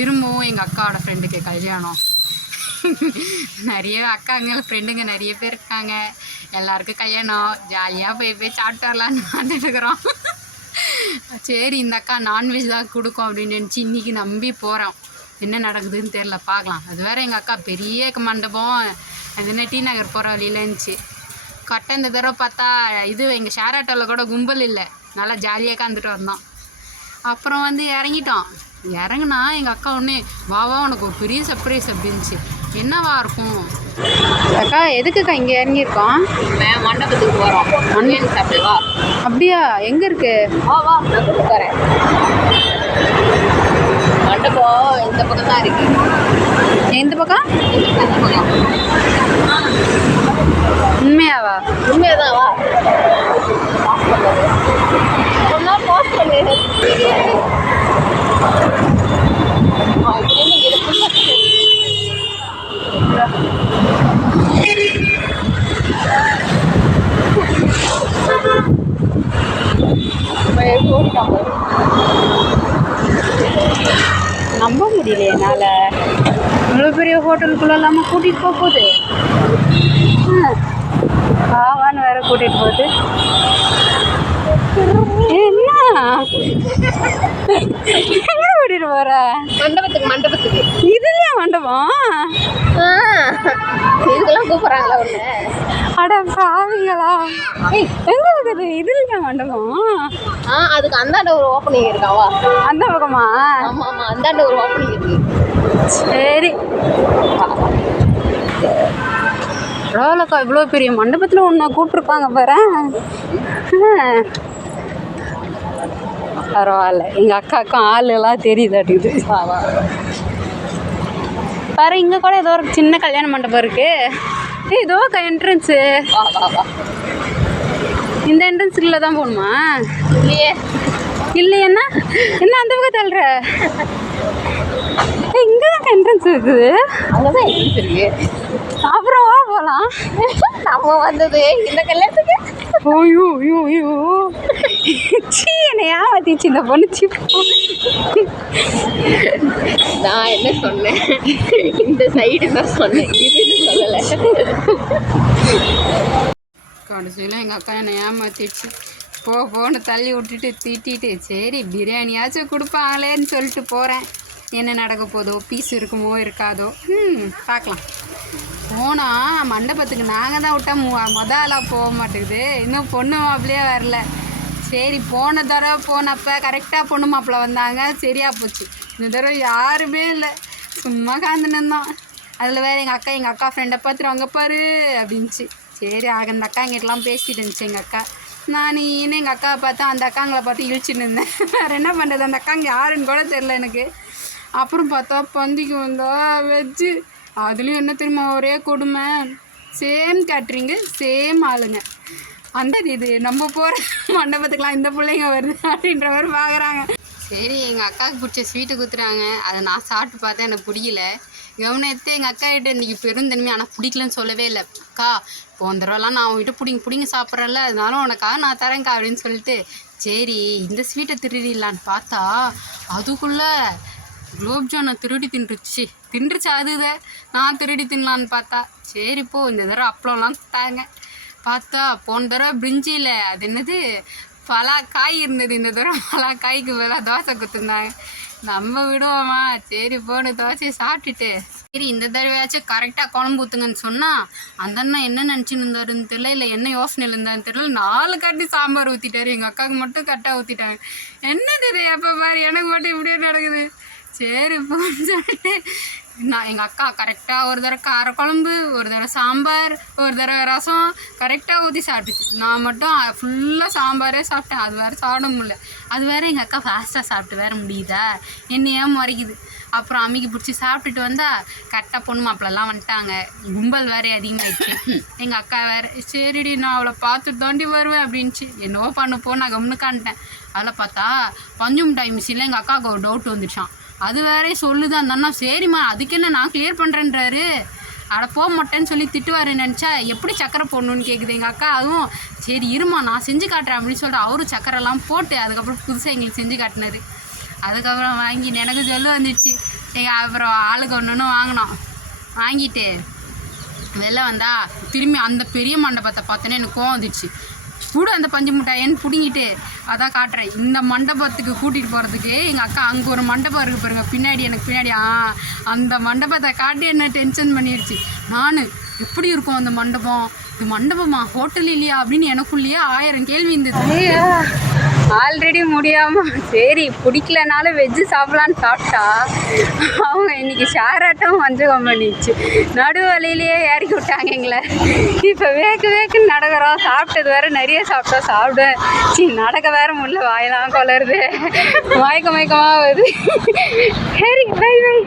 திரும்பவும் எங்கள் அக்காவோட ஃப்ரெண்டுக்கு கல்யாணம். நிறைய அக்காங்க ஃப்ரெண்டுங்க நிறைய பேர் இருக்காங்க. எல்லாருக்கும் கல்யாணம். ஜாலியாக போய் போய் சாப்பிட்டு வரலான்னு வந்துட்டு இருக்கிறோம் சரி இந்த அக்கா நான்வெஜ் தான் கொடுக்கும் அப்படின்னு நினச்சி இன்றைக்கி நம்பி போகிறோம் என்ன நடக்குதுன்னு தெரில பார்க்கலாம். அது வேறு எங்கள் அக்கா பெரிய மண்டபம். அது என்ன டி நகர் போகிற வழியில இருந்துச்சு. கரெக்டாக இந்த தடவை பார்த்தா இது எங்கள் ஷேர் ஆட்டோவில் கூட கும்பல் இல்லை. நல்லா ஜாலியாக உட்காந்துட்டு வந்தோம் அப்புறம் வந்து இறங்கிட்டோம். இறங்குனா எங்கள் அக்கா ஒன்று வா வா உனக்கு ஒரு பெரிய சர்ப்ரைஸ் அப்படின்ச்சு என்னவா இருக்கும்? அக்கா எதுக்குக்கா இங்கே இறங்கியிருக்கோம்? மண்டபத்துக்கு போகிறோம் மண்ணியன் சாப்பிட்டு வா. அப்படியா? எங்கே இருக்கு? வா வா நான் போகிறேன் மண்டபம் இந்த பக்கம் தான் இருக்கு. எந்த பக்கம்? இந்த பக்கம் உண்மையாவா உண்மையாக வா ஒரு நாள் போஸ்ட் பண்ணு ஆ, இப்படி இதை full ஆ போய் ஓடிட்டான் பாரு. நம்ப முடியல என்னால் இவ்வளோ பெரிய ஹோட்டலுக்குள்ள இல்லாமல் கூட்டிகிட்டு போக போகுது ஆவான்னு வேற கூட்டிகிட்டு போகுது என்ன எங்க கூட்டிகிட்டு போகிற மண்டபத்துக்கு மண்டபத்துக்கு இதுலயா மண்டபம் இதுக்கெல்லாம் கூப்பிட்றாங்களா ஒன்று அட பாவிங்களா எங்க இருக்குது இதுலயா மண்டபம் அதுக்கு அந்தாண்ட ஒரு ஓப்பனிங் இருக்கா வா? அந்த பக்கமா? ஆமாம் ஆமாம் அந்தாண்ட ஒரு ஓப்பனிங் இருக்கு. சரி. பரவாயில்லக்கா இவ்வளோ பெரிய மண்டபத்தில் ஒன்று கூப்பிட்ருப்பாங்க பாரு. பரவாயில்ல. எங்கள் அக்காவுக்கும் ஆள் எல்லாம் தெரியுதாட்டுது பாரு இங்கே கூட ஏதோ ஒரு சின்ன கல்யாண மண்டபம் இருக்கு. ஏய் இதோ என்ட்ரன்ஸு இந்த என்ட்ரன்ஸுக்குள்ள தான் போகணுமா? இல்லையே. இல்லையண்ணா என்ன? அந்த பக்கம் தள்ளுற? இங்கே தான் என்ட்ரன்ஸ் இருக்குது. அங்கே தான் என்ட்ரன்ஸ் இருக்கு. அப்புறம் போகலாம் நம்ம வந்தது இந்த கல்யாணத்துக்கு? ஐயோ ஐயோ ஐயோ. சீ என்னை ஏமாத்திச்சு இந்த பொண்ணு. சீ. நான் என்ன சொன்னேன்? இந்த சைடு தான் சொன்னேன். இதுன்னு சொல்லலை? கடைசியில் எங்கள் அக்கா என்னை ஏமாத்திடுச்சு போ போன்னு தள்ளி விட்டுட்டு திட்டிட்டு சரி பிரியாணியாச்சும் கொடுப்பாங்களேன்னு சொல்லிட்டு போகிறேன் என்ன நடக்க போதோ பீஸ் இருக்குமோ இருக்காதோ. ம் பார்க்கலாம். போனால் மண்டபத்துக்கு நாங்கள் தான் விட்டா மு மொத ஆளாக போக மாட்டேங்குது. இன்னும் பொண்ணு மாப்பிள்ளையே வரல. சரி போன தடவை போனப்போ கரெக்டாக பொண்ணு மாப்பிள்ளை வந்தாங்க. சரியாக போச்சு. இந்த தடவை யாருமே இல்லை. சும்மா காந்து நின்றோம் அதில் வேறு எங்கள் அக்கா எங்கள் அக்கா ஃப்ரெண்டை பார்த்துட்டு அங்கே பாரு அப்படின்ச்சு சரி ஆக அந்த அக்கா எங்கிட்டலாம் பேசிட்டு இருந்துச்சு எங்கள் அக்கா. நான் இன்னும் எங்கள் அக்காவை பார்த்தா அந்த அக்காங்களை பார்த்து இழிச்சுட்டு இருந்தேன். வேறு என்ன பண்ணுறது அந்த அக்காங்க யாருன்னு கூட தெரில எனக்கு. அப்புறம் பார்த்தா பந்திக்கு வந்தா வெஜ்ஜு. அதுலேயும் என்ன தெரியுமா ஒரே கொடுமை. சேம் கேட்ரிங்கு சேம் ஆளுங்க. அந்த இது நம்ம போகிற மண்டபத்துக்கெலாம் இந்த பிள்ளைங்க வருது அப்படின்ற மாதிரி பார்க்குறாங்க சரி எங்கள் அக்காவுக்கு பிடிச்ச ஸ்வீட்டு குத்துறாங்க. அதை நான் சாப்பிட்டு பார்த்தேன் எனக்கு பிடிக்கல. கவனத்தை எங்கள் அக்கா கிட்ட இன்றைக்கி பெருந்தன்மை ஆனால் பிடிக்கலன்னு சொல்லவே இல்லை. அக்கா போன தடவைலாம் நான் அவங்ககிட்ட பிடிங்க பிடிங்க சாப்பிட்றல அதனால உனக்காக நான் தரேன்க்கா அப்படின்னு சொல்லிட்டு சரி இந்த ஸ்வீட்டை திருடிடலான்னு பார்த்தா அதுக்குள்ளே குலோப்ஜானை திருடி தின்றுச்சு. தின்றுச்சு அதுத நான் திருடி தின்னலான்னு பார்த்தா சரி போ இந்த தடவை அப்பளம்லாம் தாங்க பார்த்தா போன தடவை பிரிஞ்சியில் அது என்னது? பலா காய் இருந்தது இந்த தடவை. பலா காய்க்கு பதிலாக தோசை கொடுத்துருந்தாங்க நம்ம விடுவோமா? சரி போன தோசையை சாப்பிட்டுட்டு. சரி இந்த தடவையாச்சும் கரெக்டாக குழம்பு ஊற்றுங்கன்னு சொன்னால் அந்த அண்ணன் என்ன நினச்சின்னு இருந்தாருன்னு தெரியல இல்லை என்ன யோசனையில் இருந்தாருன்னு தெரியல. நாலு கட்டி சாம்பார் ஊற்றிட்டாரு எங்கள் அக்காவுக்கு மட்டும் கரெக்டாக ஊற்றிட்டாங்க என்னது இது? எப்போ பாரு எனக்கு மட்டும் இப்படியே நடக்குது. சரி போன்னு சொல்லிட்டு நான் எங்கள் அக்கா கரெக்டாக ஒரு தடவை காரக்குழம்பு ஒரு தடவை சாம்பார் ஒரு தடவை ரசம் கரெக்டாக ஊற்றி சாப்பிட்டுச்சு. நான் மட்டும் ஃபுல்லாக சாம்பாரே சாப்பிட்டேன். அது வேறு சாப்பிட முடியல. அது வேறு எங்கள் அக்கா ஃபாஸ்ட்டாக சாப்பிட்டு வேறு முடியுதா? என்ன ஏன் முறைக்குது. அப்புறம் அம்மிக்கு பிடிச்சி சாப்பிட்டுட்டு வந்தால் கரெக்டாக பொண்ணு மாப்பிள்ளலாம் வந்துட்டாங்க. கும்பல் வேறே அதிகமாகிடுச்சு எங்கள் அக்கா வேறு சரிடி நான் அவளை பார்த்துட்டு தாண்டி வருவேன் அப்படின்ச்சு என்னவோ பண்ண நான் கம்முனுக்கான்ட்டேன் அதில் பார்த்தா பஞ்சு மிட்டாய் மிஷினில் எங்கள் அக்காவுக்கு ஒரு டவுட் வந்துடுச்சான் அது வேற சொல்லுது அந்த அண்ணா. சரிம்மா அதுக்கு என்ன நான் கிளியர் பண்ணுறேன்றாரு அட போக மாட்டேன்னு சொல்லி திட்டுவாரு நினச்சா எப்படி சக்கரை போடணும்னு கேட்குது எங்கள் அக்கா? அதுவும் சரி இருமா நான் செஞ்சு காட்டுறேன் அப்படின்னு சொல்லிட்டு அவரும் சக்கரைலாம் போட்டு அதுக்கப்புறம் புதுசாக எங்களுக்கு செஞ்சு காட்டினாரு. அதுக்கப்புறம் வாங்கி எனக்கு சொல்லு வந்துடுச்சு. எங்கள் அப்புறம் ஆளுக்கு ஒன்று ஒன்று வாங்கினோம். வாங்கிட்டு வெளில வந்தா திரும்பி அந்த பெரிய மண்டபத்தை பார்த்தோன்னே எனக்கு கோவம் வந்துச்சு கூட அந்த பஞ்சு முட்டாயன்னு பிடுங்கிட்டு அதான் காட்டுறேன். இந்த மண்டபத்துக்கு கூட்டிகிட்டு போகிறதுக்கு எங்கள் அக்கா அங்கே ஒரு மண்டபம் இருக்குது பாருங்க. பின்னாடி எனக்கு பின்னாடி ஆ அந்த மண்டபத்தை காட்டி என்ன டென்ஷன் பண்ணிடுச்சு நான் எப்படி இருக்கும் அந்த மண்டபம்? இது மண்டபமா? ஹோட்டல் இல்லையா அப்படின்னு எனக்குள்ளேயே ஆயிரம் கேள்வி இருந்தது. ஆல்ரெடி முடியாம சரி பிடிக்கலனாலும் வெஜ்ஜு சாப்பிடலான்னு சாப்பிட்டா அவங்க இன்னைக்கு ஷேராட்டம் வஞ்சகம் பண்ணிடுச்சு நடு வழியிலேயே இறக்கி விட்டாங்க எங்களை. இப்போ வேக்கு வேக்குன்னு நடக்கிறோம். சாப்பிட்டது வேற நிறைய சாப்பிட்டோம். சாப்பிடுவேன். சி நடக்க வேற முடியல. வாயெல்லாம் கொளருது. மயக்க மயக்கமாக வருது சரி பை பை